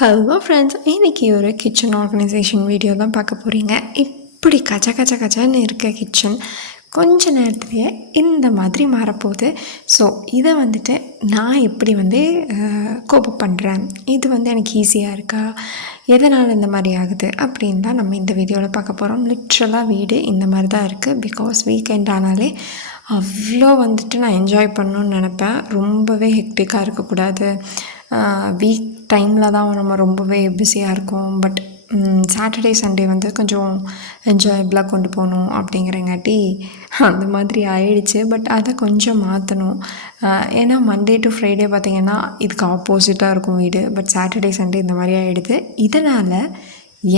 Hello friends, இன்றைக்கி ஒரு kitchen organisation video தான் பார்க்க போகிறீங்க. இப்படி கச்ச கச்ச கச்சன்னு இருக்க கிச்சன் கொஞ்ச நேரத்துலேயே இந்த மாதிரி மாறப்போகுது. ஸோ இதை வந்துட்டு நான் எப்படி கோப் பண்ணுறேன், இது எனக்கு ஈஸியாக இருக்கா, எதனால் இந்த மாதிரி ஆகுது அப்படின்னு தான் நம்ம இந்த வீடியோவில் பார்க்க போகிறோம். லிட்ரலாக வீடு இந்த மாதிரி தான் இருக்குது. பிகாஸ் வீக்கெண்ட் ஆனாலே அவ்வளோ நான் என்ஜாய் பண்ணணுன்னு நினப்பேன். ரொம்பவே ஹெக்டிக்காக இருக்கக்கூடாது. வீக் டைமில் தான் நம்ம ரொம்பவே பிஸியாக இருக்கோம். பட் சாட்டர்டே சண்டே கொஞ்சம் என்ஜாயபிளாக கொண்டு போகணும் அப்படிங்கிறங்காட்டி அந்த மாதிரி ஆயிடுச்சு. பட் அதை கொஞ்சம் மாற்றணும். ஏன்னா மண்டே டு ஃப்ரைடே பார்த்திங்கன்னா இதுக்கு ஆப்போசிட்டாக இருக்கும் வீடு. பட் சாட்டர்டே சண்டே இந்த மாதிரி ஆகிடுது. இதனால்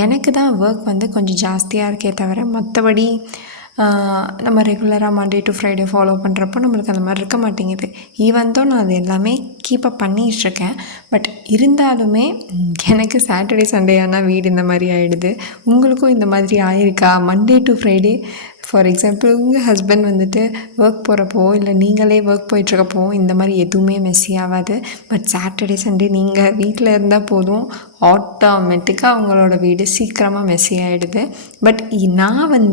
எனக்கு தான் ஒர்க் கொஞ்சம் ஜாஸ்தியாக இருக்கே தவிர மற்றபடி நம்ம ரெகுலராக மண்டே டு ஃப்ரைடே ஃபாலோ பண்ணுறப்போ நம்மளுக்கு அந்த மாதிரி இருக்க மாட்டேங்குது. ஈவன் நான் அது எல்லாமே கீப்பப் பண்ணிகிட்ருக்கேன். பட் இருந்தாலுமே எனக்கு சாட்டர்டே சண்டே ஆனால் வீடு இந்த மாதிரி ஆகிடுது. உங்களுக்கும் இந்த மாதிரி ஆயிருக்கா? Monday to Friday for example உங்கள் ஹஸ்பண்ட் ஒர்க் போகிறப்போ இல்லை நீங்களே ஒர்க் போயிட்டுருக்கப்போ இந்த மாதிரி எதுவுமே மெஸ்ஸி ஆகாது. பட் சாட்டர்டே சண்டே நீங்கள் வீட்டில் இருந்தால் போதும், ஆட்டோமேட்டிக்காக அவங்களோட வீடு சீக்கிரமாக மெஸ்ஸி ஆகிடுது. பட் நான்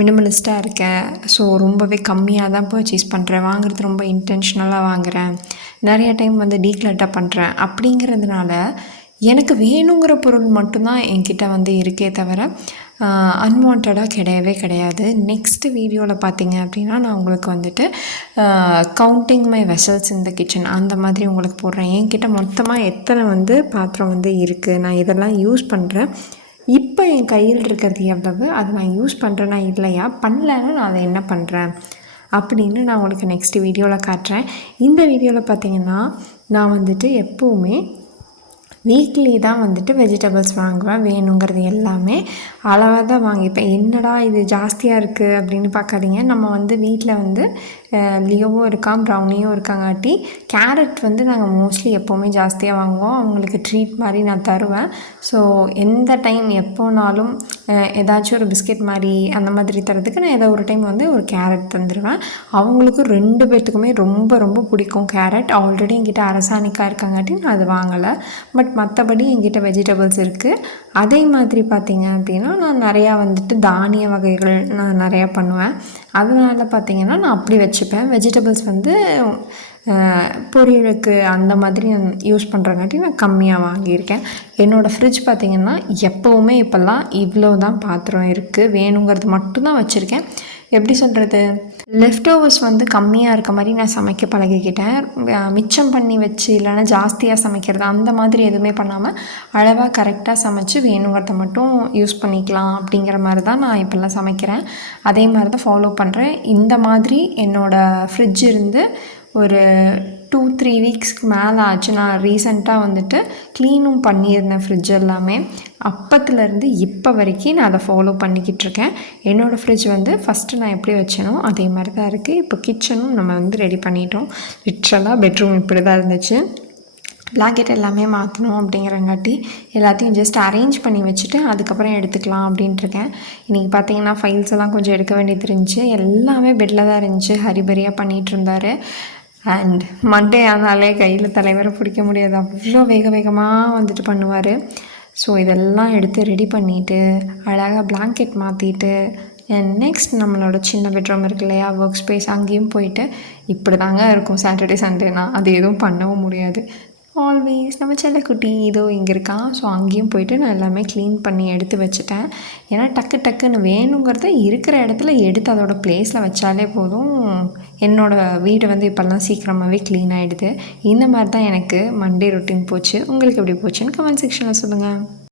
மினிமலிஸ்ட்டாக இருக்கேன். ஸோ ரொம்பவே கம்மியாக தான் பர்ச்சேஸ் பண்ணுறேன். வாங்குறது ரொம்ப இன்டென்ஷனலாக வாங்குகிறேன். நிறைய டைம் டீக்ளட்டர் பண்ணுறேன். அப்படிங்கிறதுனால எனக்கு வேணுங்கிற பொருள் மட்டும்தான் என்கிட்ட இருக்கே தவிர அன்வான்டாக கிடையவே கிடையாது. நெக்ஸ்ட்டு வீடியோவில் பார்த்தீங்க அப்படின்னா நான் உங்களுக்கு கவுண்டிங் மை வெசல்ஸ் இந்த கிச்சன் அந்த மாதிரி உங்களுக்கு போடுறேன். என்கிட்ட மொத்தமாக எத்தனை பாத்திரம் இருக்குது, நான் இதெல்லாம் யூஸ் பண்ணுறேன், இப்போ என் கையில் இருக்கிறது எவ்வளவு, அதை நான் யூஸ் பண்ணுறேன்னா இல்லையா, பண்ணலைன்னா நான் அதை என்ன பண்ணுறேன் அப்படின்னு நான் உங்களுக்கு நெக்ஸ்ட் வீடியோவில் காட்டுறேன். இந்த வீடியோவில் பார்த்தீங்கன்னா நான் எப்போவுமே வீக்லி தான் வெஜிடபிள்ஸ் வாங்குவேன். வேணுங்கிறது எல்லாமே அளவாக தான் வாங்கிப்பேன். என்னடா இது ஜாஸ்தியாக இருக்குது அப்படின்னு பார்க்காதீங்க. நம்ம வீட்டில் லியோவும் இருக்கான், ப்ரௌனியும் இருக்காங்காட்டி கேரட் நாங்கள் மோஸ்ட்லி எப்போவுமே ஜாஸ்தியாக வாங்குவோம். அவங்களுக்கு ட்ரீட் மாதிரி நான் தருவேன். ஸோ எந்த டைம் எப்போனாலும் ஏதாச்சும் ஒரு பிஸ்கெட் மாதிரி அந்த மாதிரி தரத்துக்கு நான் ஏதோ ஒரு டைம் ஒரு கேரட் தந்துடுவேன். அவங்களுக்கு 2 பேர்த்துக்குமே ரொம்ப ரொம்ப பிடிக்கும் கேரட். ஆல்ரெடி என்கிட்ட அரசாணிக்காய் இருக்காங்காட்டி நான் அது வாங்கலை. பட் மற்றபடி என்கிட்ட வெஜிடபிள்ஸ் இருக்குது. அதே மாதிரி பார்த்திங்க அப்படின்னா நான் நிறையா தானிய வகைகள் நான் நிறையா பண்ணுவேன். அதனால் பார்த்திங்கன்னா நான் அப்படி வச்சுப்பேன். வெஜிடபிள்ஸ் பொரியலுக்கு அந்த மாதிரி நான் யூஸ் பண்ணுறங்காட்டி நான் கம்மியாக வாங்கியிருக்கேன். என்னோடய ஃப்ரிட்ஜ் பார்த்திங்கன்னா எப்போவுமே இப்போல்லாம் இவ்வளோ தான் பாத்திரம் இருக்குது. வேணுங்கிறது மட்டும்தான் வச்சுருக்கேன். எப்படி சொல்கிறது, லெஃப்ட் ஓவர்ஸ் கம்மியாக இருக்க மாதிரி நான் சமைக்க பழகிக்கிட்டேன். மிச்சம் பண்ணி வச்சு இல்லைனா ஜாஸ்தியாக சமைக்கிறது அந்த மாதிரி எதுவுமே பண்ணாமல் அளவாக கரெக்டாக சமைச்சு வேணுங்கிறத மட்டும் யூஸ் பண்ணிக்கலாம் அப்படிங்கிற மாதிரி தான் நான் இப்போல்லாம் சமைக்கிறேன். அதே மாதிரி தான் ஃபாலோ பண்ணுறேன். இந்த மாதிரி என்னோடய ஃப்ரிட்ஜ் இருந்து ஒரு 2-3 வீக்ஸ்க்கு மேலே ஆச்சு. நான் ரீசெண்டாக க்ளீனும் பண்ணியிருந்தேன் ஃப்ரிட்ஜ் எல்லாமே. அப்பத்துலேருந்து இப்போ வரைக்கும் நான் அதை ஃபாலோ பண்ணிக்கிட்டுருக்கேன். என்னோடய ஃப்ரிட்ஜ் ஃபஸ்ட்டு நான் எப்படி வச்சேனோ அதே மாதிரி தான் இருக்குது. இப்போ கிச்சனும் நம்ம ரெடி பண்ணிட்டோம். லிட்ரலாக பெட்ரூம் இப்படி தான் இருந்துச்சு. பிளாங்கெட் எல்லாமே மாற்றணும் அப்படிங்கிறங்காட்டி எல்லாத்தையும் ஜஸ்ட் அரேஞ்ச் பண்ணி வச்சுட்டு அதுக்கப்புறம் எடுத்துக்கலாம் அப்படின்ட்டுருக்கேன். இன்றைக்கி பார்த்தீங்கன்னா ஃபைல்ஸ் எல்லாம் கொஞ்சம் எடுக்க வேண்டியது இருந்துச்சு. எல்லாமே பெட்டில் தான் இருந்துச்சு. ஹரிபரியாக பண்ணிகிட்டு இருந்தார். அண்ட் மண்டே ஆனாலே கையில் தலைவரை பிடிக்க முடியாது, அவ்வளோ வேக வேகமாக பண்ணுவார். ஸோ இதெல்லாம் எடுத்து ரெடி பண்ணிவிட்டு அழகாக பிளாங்கெட் மாற்றிட்டு நெக்ஸ்ட் நம்மளோட சின்ன பெட்ரூம் இருக்கு இல்லையா, ஒர்க் ஸ்பேஸ், அங்கேயும் போயிட்டு இப்படி தாங்க இருக்கும் சாட்டர்டே சண்டேனா. அது எதுவும் பண்ணவும் முடியாது. ஆல்வேஸ் நம்ம செல்லக்குட்டி இதோ இங்கே இருக்கான். ஸோ அங்கேயும் போயிட்டு நான் எல்லாமே க்ளீன் பண்ணி எடுத்து வச்சுட்டேன். ஏன்னா டக்குன்னு வேணுங்கிறத இருக்கிற இடத்துல எடுத்து அதோடய ப்ளேஸில் வச்சாலே போதும். என்னோடய வீடு இப்போல்லாம் சீக்கிரமாகவே க்ளீன் ஆகிடுது. இந்த மாதிரி தான் எனக்கு மண்டே ரொட்டீன் போச்சு. உங்களுக்கு எப்படி போச்சுன்னு கமெண்ட் செக்ஷனில் சொல்லுங்கள்.